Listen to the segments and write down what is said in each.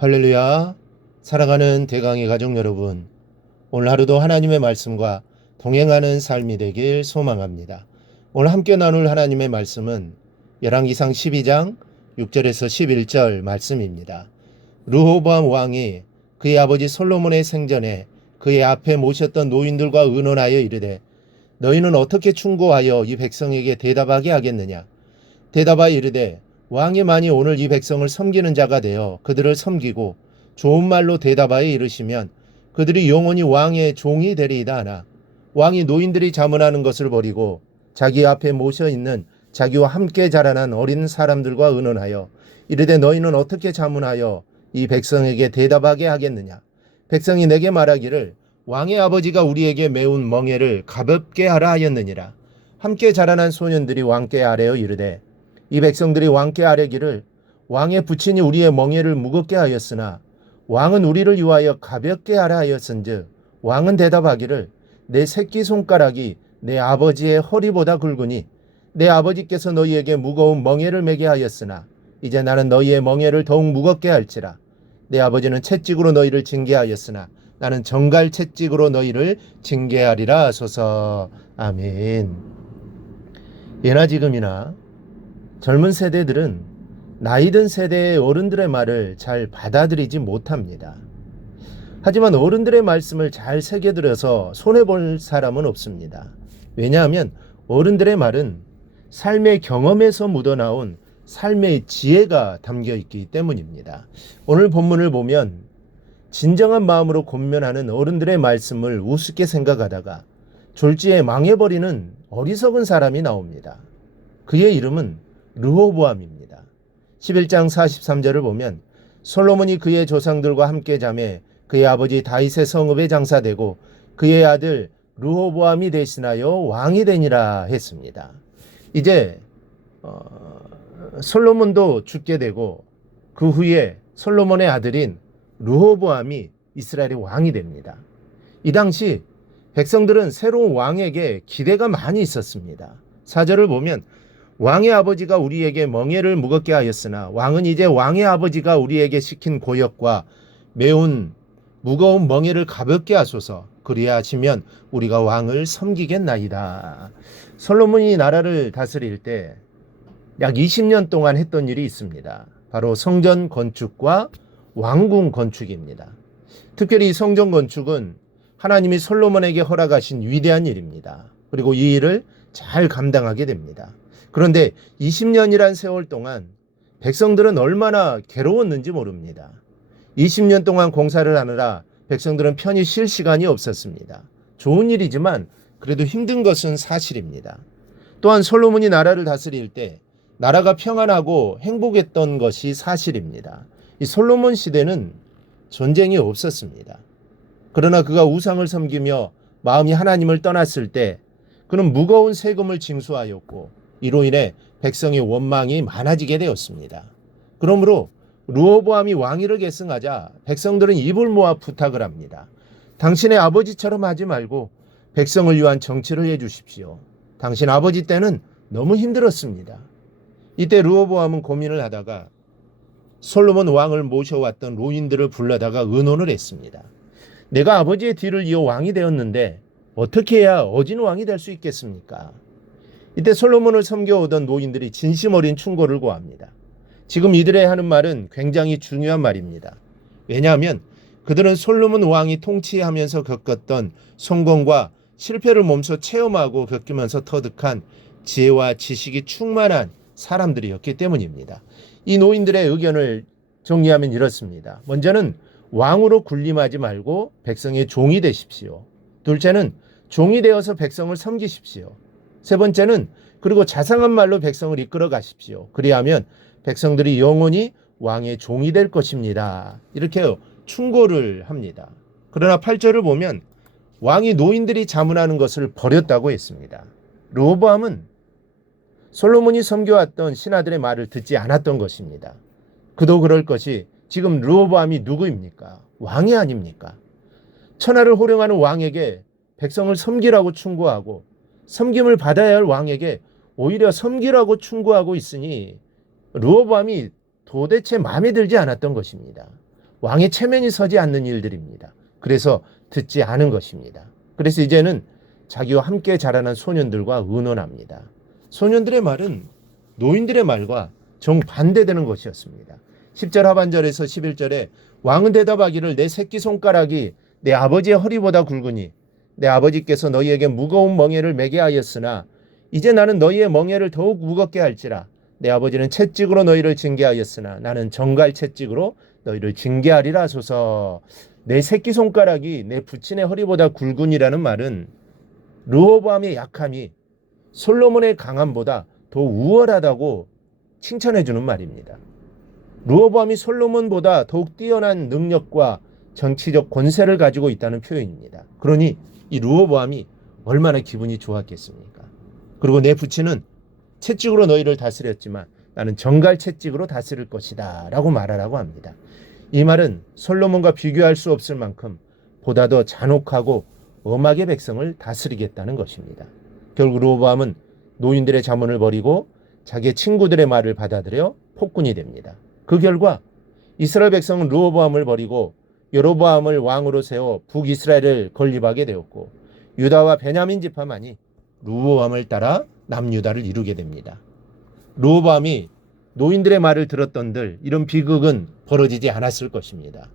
할렐루야. 사랑하는 대강의 가족 여러분, 오늘 하루도 하나님의 말씀과 동행하는 삶이 되길 소망합니다. 오늘 함께 나눌 하나님의 말씀은 열왕기상 12장 6절에서 11절 말씀입니다. 르호보암 왕이 그의 아버지 솔로몬의 생전에 그의 앞에 모셨던 노인들과 의논하여 이르되, 너희는 어떻게 충고하여 이 백성에게 대답하게 하겠느냐? 대답하여 이르되, 왕이 만일 오늘 이 백성을 섬기는 자가 되어 그들을 섬기고 좋은 말로 대답하여 이르시면 그들이 영원히 왕의 종이 되리이다 하나, 왕이 노인들이 자문하는 것을 버리고 자기 앞에 모셔 있는 자기와 함께 자라난 어린 사람들과 의논하여 이르되, 너희는 어떻게 자문하여 이 백성에게 대답하게 하겠느냐? 백성이 내게 말하기를, 왕의 아버지가 우리에게 메운 멍에를 가볍게 하라 하였느니라. 함께 자라난 소년들이 왕께 아뢰어 이르되, 이 백성들이 왕께 아뢰기를, 왕의 부친이 우리의 멍에를 무겁게 하였으나 왕은 우리를 위하여 가볍게 하라 하였은즉, 왕은 대답하기를, 내 새끼손가락이 내 아버지의 허리보다 굵으니 내 아버지께서 너희에게 무거운 멍에를 매게 하였으나 이제 나는 너희의 멍에를 더욱 무겁게 할지라. 내 아버지는 채찍으로 너희를 징계하였으나 나는 정갈 채찍으로 너희를 징계하리라 하소서. 아멘. 예나 지금이나 젊은 세대들은 나이든 세대의 어른들의 말을 잘 받아들이지 못합니다. 하지만 어른들의 말씀을 잘 새겨들어서 손해볼 사람은 없습니다. 왜냐하면 어른들의 말은 삶의 경험에서 묻어나온 삶의 지혜가 담겨 있기 때문입니다. 오늘 본문을 보면 진정한 마음으로 권면하는 어른들의 말씀을 우습게 생각하다가 졸지에 망해버리는 어리석은 사람이 나옵니다. 그의 이름은 르호보암입니다. 11장 43절을 보면, 솔로몬이 그의 조상들과 함께 자매 그의 아버지 다윗의 성읍에 장사되고 그의 아들 르호보암이 대신하여 왕이 되니라 했습니다. 이제 솔로몬도 죽게 되고 그 후에 솔로몬의 아들인 르호보암이 이스라엘의 왕이 됩니다. 이 당시 백성들은 새로운 왕에게 기대가 많이 있었습니다. 4절을 보면, 왕의 아버지가 우리에게 멍에를 무겁게 하였으나 왕은 이제 왕의 아버지가 우리에게 시킨 고역과 매운 무거운 멍에를 가볍게 하소서. 그리하시면 우리가 왕을 섬기겠나이다. 솔로몬이 나라를 다스릴 때 약 20년 동안 했던 일이 있습니다. 바로 성전 건축과 왕궁 건축입니다. 특별히 성전 건축은 하나님이 솔로몬에게 허락하신 위대한 일입니다. 그리고 이 일을 잘 감당하게 됩니다. 그런데 20년이란 세월 동안 백성들은 얼마나 괴로웠는지 모릅니다. 20년 동안 공사를 하느라 백성들은 편히 쉴 시간이 없었습니다. 좋은 일이지만 그래도 힘든 것은 사실입니다. 또한 솔로몬이 나라를 다스릴 때 나라가 평안하고 행복했던 것이 사실입니다. 이 솔로몬 시대는 전쟁이 없었습니다. 그러나 그가 우상을 섬기며 마음이 하나님을 떠났을 때 그는 무거운 세금을 징수하였고 이로 인해 백성의 원망이 많아지게 되었습니다. 그러므로 르호보암이 왕위를 계승하자 백성들은 입을 모아 부탁을 합니다. 당신의 아버지처럼 하지 말고 백성을 위한 정치를 해주십시오. 당신 아버지 때는 너무 힘들었습니다. 이때 르호보암은 고민을 하다가 솔로몬 왕을 모셔왔던 노인들을 불러다가 의논을 했습니다. 내가 아버지의 뒤를 이어 왕이 되었는데 어떻게 해야 어진 왕이 될 수 있겠습니까? 이때 솔로몬을 섬겨오던 노인들이 진심 어린 충고를 구합니다. 지금 이들의 하는 말은 굉장히 중요한 말입니다. 왜냐하면 그들은 솔로몬 왕이 통치하면서 겪었던 성공과 실패를 몸소 체험하고 겪으면서 터득한 지혜와 지식이 충만한 사람들이었기 때문입니다. 이 노인들의 의견을 정리하면 이렇습니다. 먼저는 왕으로 군림하지 말고 백성의 종이 되십시오. 둘째는 종이 되어서 백성을 섬기십시오. 세 번째는 그리고 자상한 말로 백성을 이끌어 가십시오. 그리하면 백성들이 영원히 왕의 종이 될 것입니다. 이렇게 충고를 합니다. 그러나 8절을 보면 왕이 노인들이 자문하는 것을 버렸다고 했습니다. 르호보암은 솔로몬이 섬겨왔던 신하들의 말을 듣지 않았던 것입니다. 그도 그럴 것이 지금 르호보암이 누구입니까? 왕이 아닙니까? 천하를 호령하는 왕에게 백성을 섬기라고 충고하고 섬김을 받아야 할 왕에게 오히려 섬기라고 충고하고 있으니 르호보암이 도대체 마음에 들지 않았던 것입니다. 왕의 체면이 서지 않는 일들입니다. 그래서 듣지 않은 것입니다. 그래서 이제는 자기와 함께 자라난 소년들과 의논합니다. 소년들의 말은 노인들의 말과 정반대되는 것이었습니다. 10절 하반절에서 11절에 왕은 대답하기를 내 새끼손가락이 내 아버지의 허리보다 굵으니 내 아버지께서 너희에게 무거운 멍에를 매게 하였으나 이제 나는 너희의 멍에를 더욱 무겁게 할지라. 내 아버지는 채찍으로 너희를 징계하였으나 나는 정갈 채찍으로 너희를 징계하리라 하소서. 내 새끼손가락이 내 부친의 허리보다 굵으니라는 말은 르호보암의 약함이 솔로몬의 강함보다 더 우월하다고 칭찬해 주는 말입니다. 르호보암이 솔로몬보다 더욱 뛰어난 능력과 정치적 권세를 가지고 있다는 표현입니다. 그러니 이 르호보암이 얼마나 기분이 좋았겠습니까? 그리고 내 부친은 채찍으로 너희를 다스렸지만 나는 정갈 채찍으로 다스릴 것이다 라고 말하라고 합니다. 이 말은 솔로몬과 비교할 수 없을 만큼 보다 더 잔혹하고 엄하게 백성을 다스리겠다는 것입니다. 결국 르호보암은 노인들의 자문을 버리고 자기의 친구들의 말을 받아들여 폭군이 됩니다. 그 결과 이스라엘 백성은 르호보암을 버리고 여로보암을 왕으로 세워 북이스라엘을 건립하게 되었고 유다와 베냐민 지파만이 르호보암을 따라 남유다를 이루게 됩니다. 르호보암이 노인들의 말을 들었던들 이런 비극은 벌어지지 않았을 것입니다.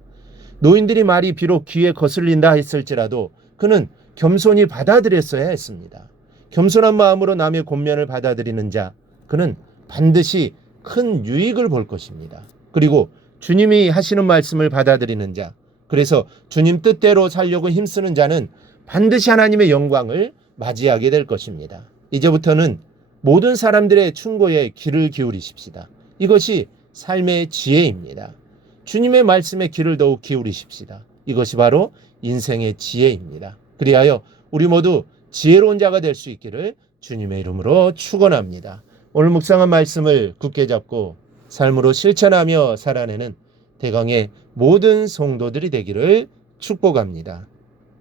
노인들이 말이 비록 귀에 거슬린다 했을지라도 그는 겸손히 받아들였어야 했습니다. 겸손한 마음으로 남의 권면을 받아들이는 자, 그는 반드시 큰 유익을 볼 것입니다. 그리고 주님이 하시는 말씀을 받아들이는 자, 그래서 주님 뜻대로 살려고 힘쓰는 자는 반드시 하나님의 영광을 맞이하게 될 것입니다. 이제부터는 모든 사람들의 충고에 귀를 기울이십시다. 이것이 삶의 지혜입니다. 주님의 말씀에 귀를 더욱 기울이십시다. 이것이 바로 인생의 지혜입니다. 그리하여 우리 모두 지혜로운 자가 될 수 있기를 주님의 이름으로 축원합니다. 오늘 묵상한 말씀을 굳게 잡고 삶으로 실천하며 살아내는 대강의 모든 성도들이 되기를 축복합니다.